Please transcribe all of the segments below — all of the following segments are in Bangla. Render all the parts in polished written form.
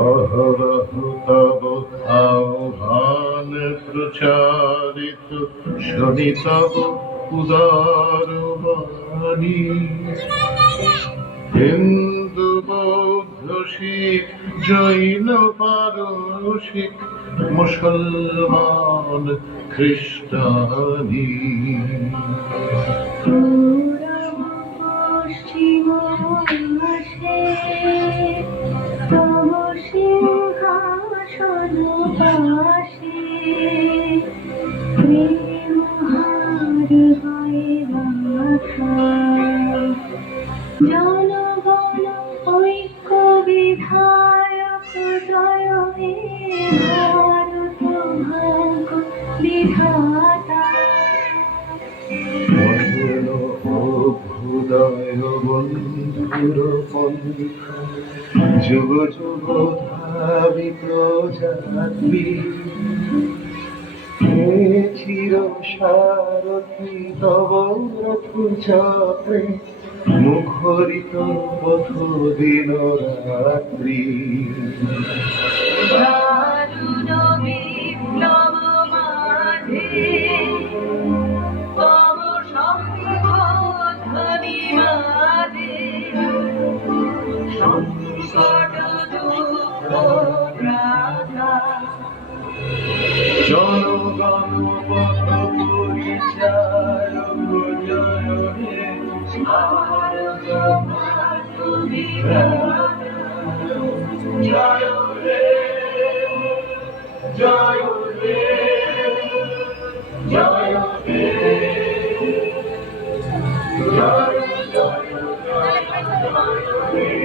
অহরহ তব আহ্বান প্রচারিত, শুনি তব উদার বাণী। হিন্দু বৌদ্ধ শিখ জৈন পারসিক, মুসলমান খ্রিস্টানি। পশ্চিম আকাশে তব সিংহাসন পাশে, প্রেম হার হয় বাঁধা। জনগণ ঐক্য বিধায়ক, জয় হে ভারত ভাগ্য বিধাতা। মধুর অভ্যুদয় বন্ধুর পন্থ, যুগ যুগ ধাবিত যাত্রী। হে চির সারথি তব রথ চক্রে, মুখরিত পথ দিন রাত্রি। দারুণ বিপ্লব মাঝে তব শঙ্খ ধ্বনি বাজে, সংকট দুঃখ ত্রাতা। জনগণ পথ পরিচারক, জয় হে ভারত ভাগ্য বিধাতা। জয় হে, জয় হে, জয় হে, জয় জয় হে।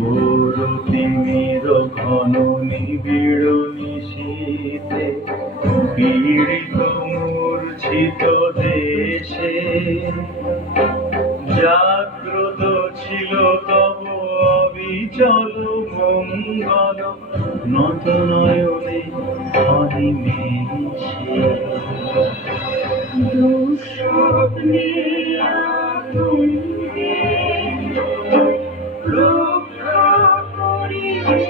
ঘোর তিমির ঘন নিবিড় নিশীথে, পীড়িত মূর্ছিত দেশে, জাগ্রত ছিল তব অবিচল মঙ্গল, নত নয়নে অনিমেষে। দুঃস্বপ্নে আতঙ্কে রক্ষা করিবে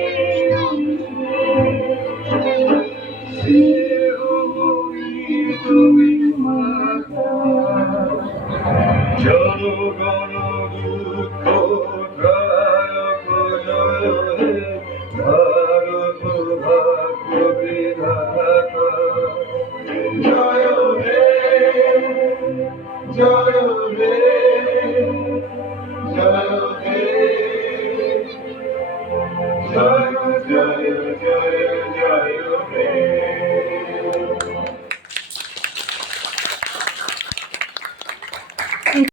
তুমি মাতা, জনগণ দুঃখ ত্রায়ক, জয় হে ভারত ভাগ্য বিধাতা। জয় হে, জয় হে, জয় হে, জয় জয় জয়